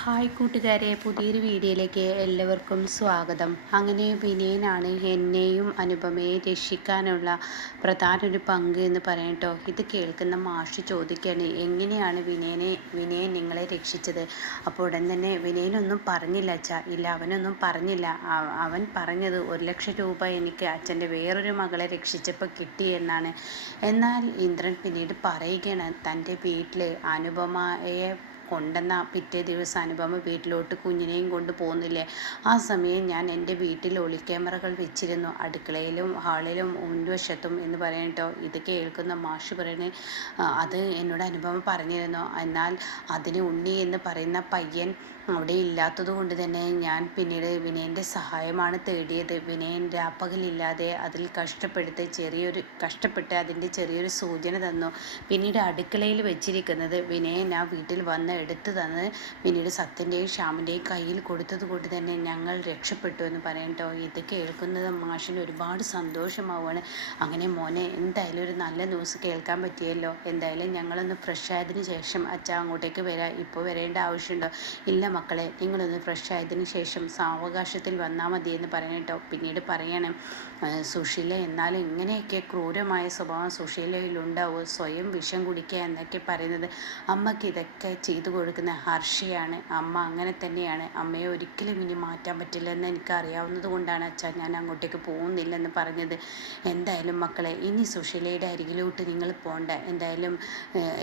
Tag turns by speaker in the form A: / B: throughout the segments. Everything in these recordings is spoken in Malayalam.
A: ഹായ് കൂട്ടുകാരെ പുതിയൊരു വീഡിയോയിലേക്ക് എല്ലാവർക്കും സ്വാഗതം. അങ്ങനെ വിനയനാണ് എന്നെയും അനുപമയെ രക്ഷിക്കാനുള്ള പ്രധാന ഒരു പങ്ക് എന്ന് പറയട്ടോ. ഇത് കേൾക്കുന്ന മാഷ് ചോദിക്കുകയാണ് എങ്ങനെയാണ് വിനയനെ വിനയൻ നിങ്ങളെ രക്ഷിച്ചത്? അപ്പോൾ ഉടൻ തന്നെ വിനയനൊന്നും പറഞ്ഞില്ല അച്ഛ ഇല്ല അവനൊന്നും പറഞ്ഞില്ല. അവൻ പറഞ്ഞത് ഒരു ലക്ഷം രൂപ എനിക്ക് അച്ഛന്റെ വേറൊരു മകളെ രക്ഷിച്ചപ്പോൾ കിട്ടി എന്നാണ്. എന്നാൽ ഇന്ദ്രൻ പിന്നീട് പറയുകയാണ് തന്റെ വീട്ടിൽ അനുപമയെ കൊണ്ടുവന്ന പിറ്റേ ദിവസം അനുപമ വീട്ടിലോട്ട് കുഞ്ഞിനെയും കൊണ്ട് പോകുന്നില്ലേ? ആ സമയം ഞാൻ എന്റെ വീട്ടിൽ ഒളിക്യാമറകൾ വെച്ചിരുന്നു. അടുക്കളയിലും ഹാളിലും മുൻവശത്തും എന്ന് പറയട്ടോ ഇത് കേൾക്കുന്ന മാഷ് പറയണേ അത് എന്നോട് അനുപമ പറഞ്ഞിരുന്നു. എന്നാൽ അതിന് ഉണ്ണി എന്ന് പറയുന്ന പയ്യൻ അവിടെ ഇല്ലാത്തത് കൊണ്ട് തന്നെ ഞാൻ പിന്നീട് വിനയന്റെ സഹായമാണ് തേടിയത്. വിനയൻ രാപ്പകലില്ലാതെ അതിൽ കഷ്ടപ്പെടുത്ത് ചെറിയൊരു കഷ്ടപ്പെട്ട് അതിന്റെ ചെറിയൊരു സൂചന തന്നു. പിന്നീട് അടുക്കളയിൽ വെച്ചിരിക്കുന്നത് വിനയൻ ആ വീട്ടിൽ വന്ന് എടുത്തു തന്ന് പിന്നീട് സത്യന്റെയും ശ്യാമിന്റെയും കയ്യിൽ കൊടുത്തത് കൊണ്ട് തന്നെ ഞങ്ങൾ രക്ഷപ്പെട്ടു എന്ന് പറയട്ടോ ഇത് കേൾക്കുന്നത് മാഷിന് ഒരുപാട് സന്തോഷമാവുകയാണ്. അങ്ങനെ മോനെ എന്തായാലും ഒരു നല്ല ന്യൂസ് കേൾക്കാൻ പറ്റിയല്ലോ. എന്തായാലും ഞങ്ങളൊന്ന് ഫ്രഷ് ആയതിനു ശേഷം അച്ഛ അങ്ങോട്ടേക്ക് വരാം. ഇപ്പോൾ വരേണ്ട ആവശ്യമുണ്ടോ? ഇല്ല മക്കളെ നിങ്ങളൊന്ന് ഫ്രഷ് ആയതിനു ശേഷം സാവകാശത്തിൽ വന്നാൽ മതി എന്ന് പറയട്ടോ പിന്നീട് പറയണം സുശീല എന്നാലും ഇങ്ങനെയൊക്കെ ക്രൂരമായ സ്വഭാവം സുഷീലയിലുണ്ടാവും സ്വയം വിഷം കുടിക്കുക എന്നൊക്കെ പറയുന്നത്. അമ്മയ്ക്ക് ഇതൊക്കെ ചെയ്തു കൊടുക്കുന്ന ഹർഷയാണ്. അമ്മ അങ്ങനെ തന്നെയാണ്. അമ്മയെ ഒരിക്കലും ഇനി മാറ്റാൻ പറ്റില്ലെന്ന് എനിക്ക് അറിയാവുന്നത് കൊണ്ടാണ് അച്ഛൻ ഞാൻ അങ്ങോട്ടേക്ക് പോകുന്നില്ലെന്ന് പറഞ്ഞത്. എന്തായാലും മക്കളെ ഇനി സുശീലയുടെ അരികിലോട്ട് നിങ്ങൾ പോകണ്ട എന്തായാലും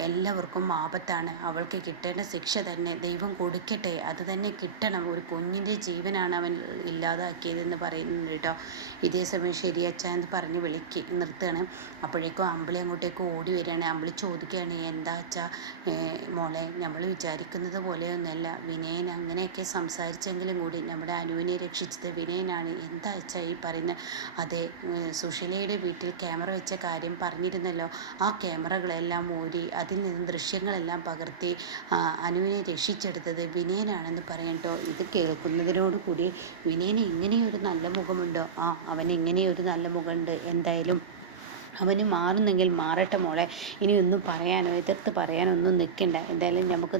A: എല്ലാവർക്കും ആപത്താണ്. അവൾക്ക് കിട്ടേണ്ട ശിക്ഷ തന്നെ ദൈവം കൊടുക്കട്ടെ. അത് തന്നെ കിട്ടണം. ഒരു കുഞ്ഞിന്റെ ജീവനാണ് അവൻ ഇല്ലാതാക്കിയതെന്ന് പറയുന്നുണ്ട് കേട്ടോ. ഇതേ സമയം ശരി അച്ഛാ എന്ന് പറഞ്ഞ് വിളിക്ക് നിർത്തുകയാണ്. അപ്പോഴേക്കും അമ്പിളി അങ്ങോട്ടേക്ക് ഓടി വരികയാണ്. അമ്പിളി ചോദിക്കുകയാണ് എന്താ അച്ഛാ? മോളെ നമ്മൾ വിചാരിക്കുന്നത് പോലെയൊന്നുമല്ല വിനയൻ അങ്ങനെയൊക്കെ സംസാരിച്ചെങ്കിലും കൂടി നമ്മുടെ അനുവിനെ രക്ഷിച്ചത് വിനയനാണ്. എന്താ വെച്ചാൽ ഈ പറയുന്ന? അതെ സുശീലയുടെ വീട്ടിൽ ക്യാമറ വെച്ച കാര്യം പറഞ്ഞിരുന്നല്ലോ. ആ ക്യാമറകളെല്ലാം ഊരി അതിൽ നിന്ന് ദൃശ്യങ്ങളെല്ലാം പകർത്തി അനുവിനെ രക്ഷിച്ചെടുത്തത് വിനയനാണെന്ന് പറയട്ടോ ഇത് കേൾക്കുന്നതിനോട് കൂടി വിനയന് ഇങ്ങനെയൊരു നല്ല മുഖമുണ്ടോ? ആ അവൻ ഇങ്ങനെയൊരു നല്ല മുഖമുണ്ട്. എന്തായാലും അവന് മാറുന്നെങ്കിൽ മാറട്ടെ മോളെ. ഇനി ഒന്നും പറയാനോ എതിർത്ത് പറയാനോ ഒന്നും നിൽക്കണ്ട. എന്തായാലും നമുക്ക്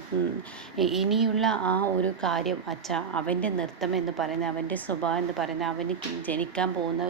A: ഇനിയുള്ള ആ ഒരു കാര്യം അച്ഛ അവന്റെ നൃത്തം എന്ന് പറയുന്നത് അവന്റെ സ്വഭാവം എന്ന് പറയുന്നത് അവന് ജനിക്കാൻ പോകുന്ന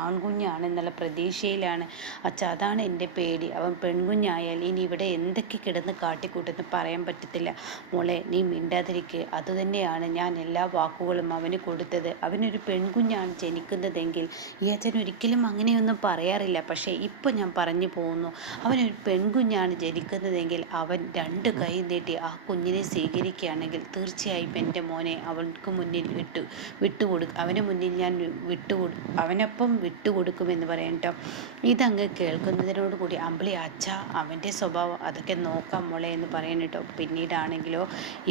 A: ആൺകുഞ്ഞാണ് എന്നുള്ള പ്രതീക്ഷയിലാണ് അച്ഛ. അതാണ് എന്റെ പേടി. അവൻ പെൺകുഞ്ഞായാൽ ഇനി ഇവിടെ എന്തൊക്കെ കിടന്ന് കാട്ടിക്കൂട്ടെന്ന് പറയാൻ പറ്റത്തില്ല. മോളെ നീ മിണ്ടാതിരിക്കുക അതുതന്നെയാണ് ഞാൻ എല്ലാ വാക്കുകളും അവന് കൊടുത്തത്. അവനൊരു പെൺകുഞ്ഞാണ് ജനിക്കുന്നതെങ്കിൽ ഈ അച്ഛൻ ഒരിക്കലും അങ്ങനെയൊന്നും പറയാറില്ല. പക്ഷേ ഇപ്പം ഞാൻ പറഞ്ഞു പോകുന്നു. അവനൊരു പെൺകുഞ്ഞാണ് ജനിക്കുന്നതെങ്കിൽ അവൻ രണ്ട് കൈ നീട്ടി ആ കുഞ്ഞിനെ സ്വീകരിക്കുകയാണെങ്കിൽ തീർച്ചയായും എന്റെ മോനെ അവൾക്ക് മുന്നിൽ വിട്ടു വിട്ടുകൊടുക്കും അവന് മുന്നിൽ ഞാൻ വിട്ടുകൊടു അവനൊപ്പം വിട്ടുകൊടുക്കുമെന്ന് പറയട്ടോ ഇതങ്ങ് കേൾക്കുന്നതിനോട് കൂടി അമ്പിളി അച്ഛ അവന്റെ സ്വഭാവം അതൊക്കെ നോക്കാം മോളെ എന്ന് പറയണട്ടോ പിന്നീടാണെങ്കിലോ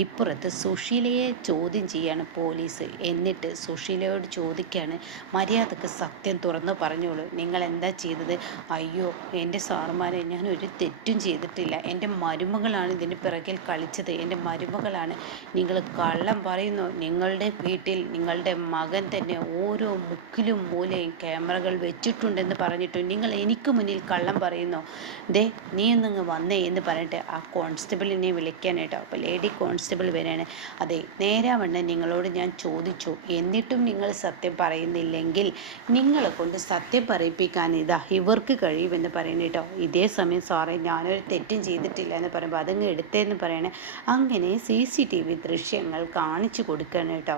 A: ഇപ്പുറത്ത് സുശീലയെ ചോദ്യം ചെയ്യാണ് പോലീസ്. എന്നിട്ട് സുശീലയോട് ചോദിക്കുകയാണ് മര്യാദയ്ക്ക് സത്യം തുറന്നു പറഞ്ഞോളൂ. നിങ്ങൾ എന്താ ചെയ്തത്? അയ്യോ എന്റെ സാറുമാരെ ഞാൻ ഒരു തെറ്റും ചെയ്തിട്ടില്ല. എന്റെ മരുമകളാണ് ഇതിന് പിറകിൽ കളിച്ചത്. എന്റെ മരുമകളാണ് നിങ്ങൾ കള്ളം പറയുന്നു. നിങ്ങളുടെ വീട്ടിൽ നിങ്ങളുടെ മകൻ തന്നെ ഓരോ മുക്കിലും മൂലയും ക്യാമറകൾ വെച്ചിട്ടുണ്ടെന്ന് പറഞ്ഞിട്ട് നിങ്ങൾ എനിക്ക് മുന്നിൽ കള്ളം പറയുന്നു. ദേ നീ ഒന്നിങ്ങ് വന്നേ എന്ന് പറഞ്ഞിട്ട് ആ കോൺസ്റ്റബിളിനെ വിളിക്കാനായിട്ടോ അപ്പോൾ ലേഡി കോൺസ്റ്റബിൾ വരികയാണ്. അതെ നേരാവണ്ണം നിങ്ങളോട് ഞാൻ ചോദിച്ചു. എന്നിട്ടും നിങ്ങൾ സത്യം പറയുന്നില്ലെങ്കിൽ നിങ്ങളെ കൊണ്ട് സത്യം പറയിപ്പിക്കാൻ ഇതാ ഇവർ അവർക്ക് കഴിയുമെന്ന് പറയുന്നത് കേട്ടോ ഇതേ സമയം സാറേ ഞാനൊരു തെറ്റും ചെയ്തിട്ടില്ല എന്ന് പറയുമ്പോൾ അതങ്ങ് എടുത്തേന്ന് പറയണേ. അങ്ങനെ സി സി ടി വി ദൃശ്യങ്ങൾ കാണിച്ചു കൊടുക്കണം കേട്ടോ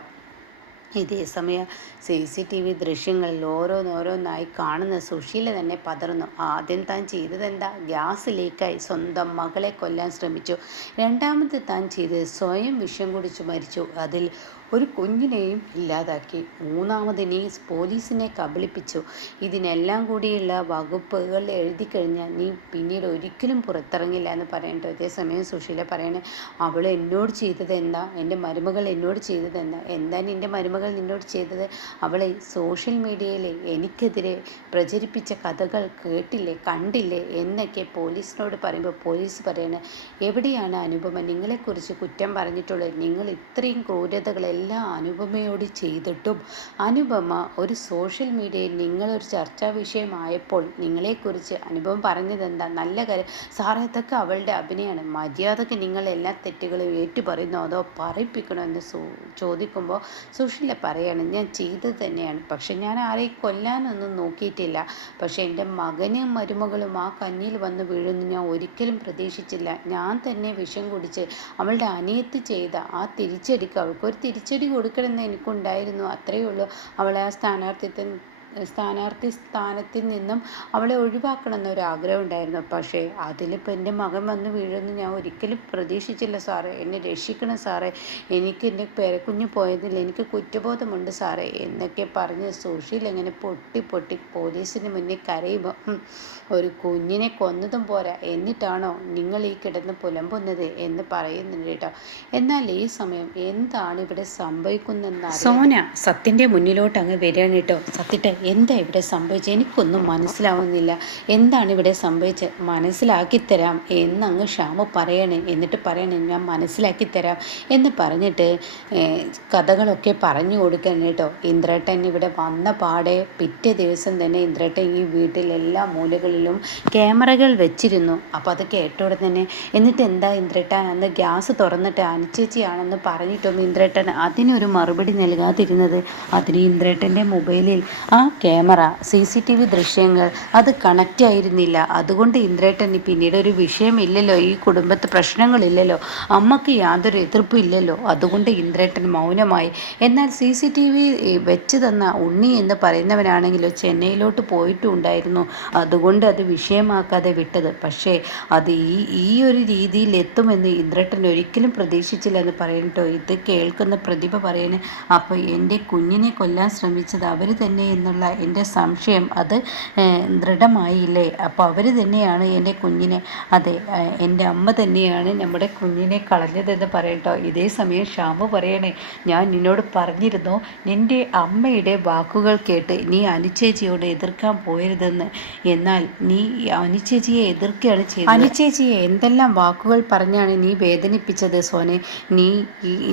A: ഇതേ സമയം സി സി ടി വി ദൃശ്യങ്ങളിൽ ഓരോന്നോരോന്നായി കാണുന്ന സുശീല തന്നെ പതറുന്നു. ആദ്യം താൻ ചെയ്തതെന്താ? ഗ്യാസ് ലീക്കായി സ്വന്തം മകളെ കൊല്ലാൻ ശ്രമിച്ചു. രണ്ടാമത് താൻ ചെയ്തത് സ്വയം വിഷം കുടിച്ചു മരിച്ചു. അതിൽ ഒരു കുഞ്ഞിനെയും ഇല്ലാതാക്കി. മൂന്നാമതിനെ പോലീസിനെ കബളിപ്പിച്ചു. ഇതിനെല്ലാം കൂടിയുള്ള വകുപ്പുകൾ എഴുതി കഴിഞ്ഞാൽ നീ പിന്നീട് ഒരിക്കലും പുറത്തിറങ്ങില്ല എന്ന് പറയേണ്ടത്. അതേസമയം സുശീല പറയണേ അവൾ എന്നോട് ചെയ്തത് എന്താ? എന്റെ മരുമകൾ എന്നോട് ചെയ്തത് എന്താ? എന്താണ് എന്റെ മരുമകൾ നിന്നോട് ചെയ്തത്? അവളെ സോഷ്യൽ മീഡിയയിൽ എനിക്കെതിരെ പ്രചരിപ്പിച്ച കഥകൾ കേട്ടില്ലേ കണ്ടില്ലേ? എന്നൊക്കെ പോലീസിനോട് പറയുമ്പോൾ പോലീസ് പറയണേ എവിടെയാണ് അനുപമ? നിങ്ങളെക്കുറിച്ച് കുറ്റം പറഞ്ഞിട്ടുള്ളത്. നിങ്ങൾ ഇത്രയും ക്രൂരതകളെ കാര്യങ്ങളെല്ലാം അനുപമയോട് ചെയ്തിട്ടും അനുപമ ഒരു സോഷ്യൽ മീഡിയയിൽ നിങ്ങളൊരു ചർച്ചാ വിഷയമായപ്പോൾ നിങ്ങളെക്കുറിച്ച് അനുപമ പറഞ്ഞതെന്താ? നല്ല കാര്യം. സാറേ ഇതൊക്കെ അവളുടെ അഭിനയമാണ് മര്യാദയ്ക്ക് നിങ്ങൾ എല്ലാ തെറ്റുകളും ഏറ്റുപറയുന്നോ അതോ പറയിപ്പിക്കണോ എന്ന് ചോദിക്കുമ്പോൾ സുഷീല പറയാണ് ഞാൻ ചെയ്തത് തന്നെയാണ്. പക്ഷെ ഞാൻ ആരെയും കൊല്ലാനൊന്നും നോക്കിയിട്ടില്ല. പക്ഷെ എന്റെ മകനും മരുമകളും ആ കഞ്ഞിയിൽ വന്ന് വീഴുന്ന ഞാൻ ഒരിക്കലും പ്രതീക്ഷിച്ചില്ല. ഞാൻ തന്നെ വിഷം കുടിച്ച് അവളുടെ അനിയത്തി ചെയ്ത ആ തിരിച്ചടിക്ക് അവൾക്കൊരു തിരിച്ചടി കൊടുക്കണമെന്ന് എനിക്കുണ്ടായിരുന്നു. അത്രയേ ഉള്ളൂ. അവളെ ആ സ്ഥാനാർത്ഥിത്വം സ്ഥാനാർത്ഥി സ്ഥാനത്തിൽ നിന്നും അവളെ ഒഴിവാക്കണം ഒരു ആഗ്രഹം ഉണ്ടായിരുന്നു പക്ഷേ അതിലിപ്പോൾ എന്റെ മകൻ വന്ന് വീഴുമെന്ന് ഞാൻ ഒരിക്കലും പ്രതീക്ഷിച്ചില്ല സാറേ. എന്നെ രക്ഷിക്കണം സാറേ. എനിക്ക് എന്റെ പേരക്കുഞ്ഞ് പോയതിൽ എനിക്ക് കുറ്റബോധമുണ്ട് സാറേ എന്നൊക്കെ പറഞ്ഞ് സോഷ്യൽ ഇങ്ങനെ പൊട്ടി പൊട്ടി പോലീസിന് മുന്നിൽ കരയുമ്പോൾ ഒരു കുഞ്ഞിനെ കൊന്നതും പോരാ. എന്നിട്ടാണോ നിങ്ങൾ ഈ കിടന്ന് പുലമ്പുന്നത് എന്ന് പറയുന്നുണ്ട് കേട്ടോ. എന്നാൽ ഈ സമയം എന്താണ് ഇവിടെ സംഭവിക്കുന്നതെന്ന് സോന സത്യന്റെ മുന്നിലോട്ട് അങ്ങ് വരികയാണ് കേട്ടോ. സത്യത്തെ എന്താ ഇവിടെ സംഭവിച്ചത്? എനിക്കൊന്നും മനസ്സിലാവുന്നില്ല. എന്താണ് ഇവിടെ സംഭവിച്ചത്? മനസ്സിലാക്കി തരാം എന്നങ്ങ് ഷ്യാമ പറയണേ. എന്നിട്ട് പറയണേ ഞാൻ മനസ്സിലാക്കി തരാം എന്ന് പറഞ്ഞിട്ട് കഥകളൊക്കെ പറഞ്ഞു കൊടുക്കണം കേട്ടോ. ഇന്ദ്രേട്ടൻ ഇവിടെ വന്ന പാടെ പിറ്റേ ദിവസം തന്നെ ഇന്ദ്രേട്ടൻ ഈ വീട്ടിലെല്ലാ മൂലകളിലും ക്യാമറകൾ വെച്ചിരുന്നു. അപ്പോൾ അത് കേട്ടോടെ തന്നെ എന്നിട്ട് എന്താ ഇന്ദ്രേട്ടൻ അന്ന് ഗ്യാസ് തുറന്നിട്ട് അനുചേച്ചിയാണെന്ന് പറഞ്ഞിട്ടൊന്നും ഇന്ദ്രേട്ടൻ അതിനൊരു മറുപടി നൽകാതിരുന്നത്? അതിന് ഇന്ദ്രേട്ടന്റെ മൊബൈലിൽ ആ camera C C T V ദൃശ്യങ്ങൾ അത് കണക്റ്റ് ആയിരുന്നില്ല. അതുകൊണ്ട് ഇന്ദ്രേട്ടന് പിന്നീട് ഒരു വിഷയമില്ലല്ലോ ഈ കുടുംബത്തെ പ്രശ്നങ്ങളില്ലല്ലോ അമ്മയ്ക്ക് യാതൊരു എതിർപ്പും ഇല്ലല്ലോ. അതുകൊണ്ട് ഇന്ദ്രേട്ടൻ മൗനമായി. എന്നാൽ സി സി ടി വി വെച്ച് തന്ന ഉണ്ണി എന്ന് പറയുന്നവനാണെങ്കിലോ ചെന്നൈയിലോട്ട് പോയിട്ടും ഉണ്ടായിരുന്നു അതുകൊണ്ട് അത് വിഷയമാക്കാതെ വിട്ടത്. പക്ഷേ അത് ഈ ഈ ഒരു രീതിയിൽ എത്തുമെന്ന് ഇന്ദ്രേട്ടൻ ഒരിക്കലും പ്രതീക്ഷിച്ചില്ല എന്ന് പറയട്ടോ ഇത് കേൾക്കുന്ന പ്രതിഭ പറയണേ അപ്പോൾ എന്റെ കുഞ്ഞിനെ കൊല്ലാൻ ശ്രമിച്ചത് അവർ തന്നെ എന്നുള്ള എന്റെ സംശയം? അത് ദൃഢമായില്ലേ? അപ്പോൾ അവർ തന്നെയാണ് എന്റെ കുഞ്ഞിനെ അതെ എന്റെ അമ്മ തന്നെയാണ് നമ്മുടെ കുഞ്ഞിനെ കളഞ്ഞതെന്ന് പറയട്ടോ. ഇതേ സമയം ഷാമു പറയണേ ഞാൻ നിന്നോട് പറഞ്ഞിരുന്നു നിന്റെ അമ്മയുടെ വാക്കുകൾ കേട്ട് നീ അനുചേച്ചിയോട് എതിർക്കാൻ പോയരുതെന്ന്. എന്നാൽ നീ അനുചേച്ചിയെ എതിർക്കുകയാണ് ചെയ്തത്. അനുചേച്ചിയെ എന്തെല്ലാം വാക്കുകൾ പറഞ്ഞാണ് നീ വേദനിപ്പിച്ചത് സോനെ? നീ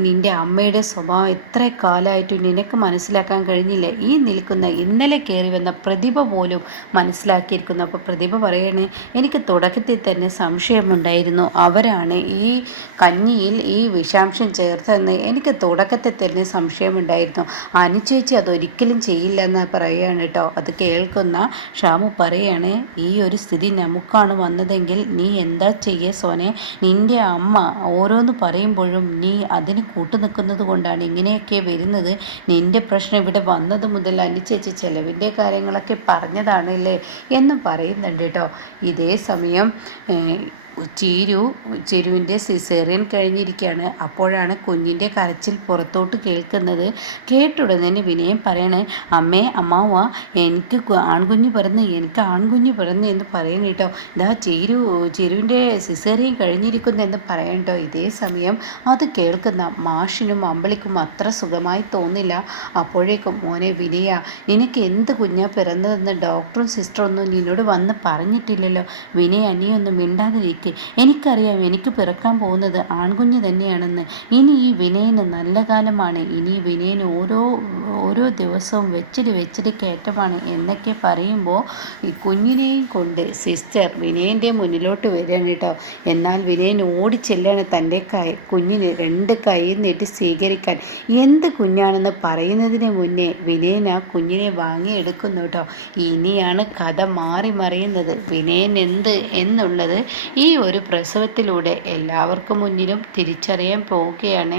A: നിന്റെ അമ്മയുടെ സ്വഭാവം എത്ര കാലമായിട്ടും നിനക്ക് മനസ്സിലാക്കാൻ കഴിഞ്ഞില്ല. ഈ നിൽക്കുന്ന ഇന്നലെ ഇന്നലെ കയറി വന്ന പ്രതിഭ പോലും മനസ്സിലാക്കിയിരിക്കുന്നു. അപ്പോൾ പ്രതിഭ പറയണേ എനിക്ക് തുടക്കത്തിൽ തന്നെ സംശയമുണ്ടായിരുന്നു. അവരാണ് ഈ കഞ്ഞിയിൽ ഈ വിഷാംശം ചേർത്തെന്ന് എനിക്ക് തുടക്കത്തിൽ തന്നെ സംശയമുണ്ടായിരുന്നു. അനുചേച്ചി അതൊരിക്കലും ചെയ്യില്ല എന്ന് പറയുകയാണ് കേട്ടോ അത് കേൾക്കുന്ന ഷാമു പറയാണ് ഈ ഒരു സ്ഥിതി നമുക്കാണ് വന്നതെങ്കിൽ നീ എന്താ ചെയ്യേ സോനെ? നിന്റെ അമ്മ ഓരോന്ന് പറയുമ്പോഴും നീ അതിന് കൂട്ടു നിൽക്കുന്നത് കൊണ്ടാണ് ഇങ്ങനെയൊക്കെ വരുന്നത്. നിന്റെ പ്രശ്നം ഇവിടെ വന്നത് മുതൽ അനുചേച്ചി ചെലവിന്റെ കാര്യങ്ങളൊക്കെ പറഞ്ഞതാണല്ലേ എന്നും പറയുന്നുണ്ട് കേട്ടോ. ഇതേ സമയം ചീരു ചിരുവിന്റെ സിസേറിയൻ കഴിഞ്ഞിരിക്കുകയാണ്. അപ്പോഴാണ് കുഞ്ഞിന്റെ കരച്ചിൽ പുറത്തോട്ട് കേൾക്കുന്നത്. കേട്ടുടനെ വിനയം പറയണേ അമ്മേ അമ്മാവ എനിക്ക് ആൺകുഞ്ഞ് പിറന്ന് എനിക്ക് ആൺകുഞ്ഞ് പിറന്ന് എന്ന് പറയണം കേട്ടോ. ഇതാ ചീരു ചിരുവിന്റെ സിസേറിയൻ കഴിഞ്ഞിരിക്കുന്നു എന്ന് പറയണ്ടോ ഇതേ സമയം അത് കേൾക്കുന്ന മാഷിനും അമ്പളിക്കും അത്ര സുഖമായി തോന്നില്ല. അപ്പോഴേക്കും മോനെ വിനയ നിനക്ക് എന്ത് കുഞ്ഞാ പിറന്നതെന്ന് ഡോക്ടറും സിസ്റ്ററും ഒന്നും നിന്നോട് വന്ന് പറഞ്ഞിട്ടില്ലല്ലോ. വിനയ നീ ഒന്നും മിണ്ടാതിരിക്കും. എനിക്ക് എനിക്കറിയാം എനിക്ക് പിറക്കാൻ പോകുന്നത് ആൺകുഞ്ഞ് തന്നെയാണെന്ന്. ഇനി ഈ വിനയന് നല്ല കാലമാണ്. ഇനി വിനയന് ഓരോ ഓരോ ദിവസവും വെച്ചിട്ട് വെച്ചിട്ട് കയറ്റമാണ് എന്നൊക്കെ പറയുമ്പോൾ ഈ കുഞ്ഞിനെയും കൊണ്ട് സിസ്റ്റർ വിനയന്റെ മുന്നിലോട്ട് വരികയാണ് കേട്ടോ. എന്നാൽ വിനയൻ ഓടിച്ചെല്ലാണ് തന്റെ കൈ കുഞ്ഞിന് രണ്ട് കൈ നീട്ടി സ്വീകരിക്കാൻ. എന്ത് കുഞ്ഞാണെന്ന് പറയുന്നതിന് മുന്നേ വിനയൻ ആ കുഞ്ഞിനെ വാങ്ങിയെടുക്കുന്നു കേട്ടോ. ഇനിയാണ് കഥ മാറി മറിയുന്നത്. വിനയൻ എന്ത് എന്നുള്ളത് ഈ ഒരു പ്രസവത്തിലൂടെ എല്ലാവർക്കും മുന്നിലും തിരിച്ചറിയാൻ പോവുകയാണ്.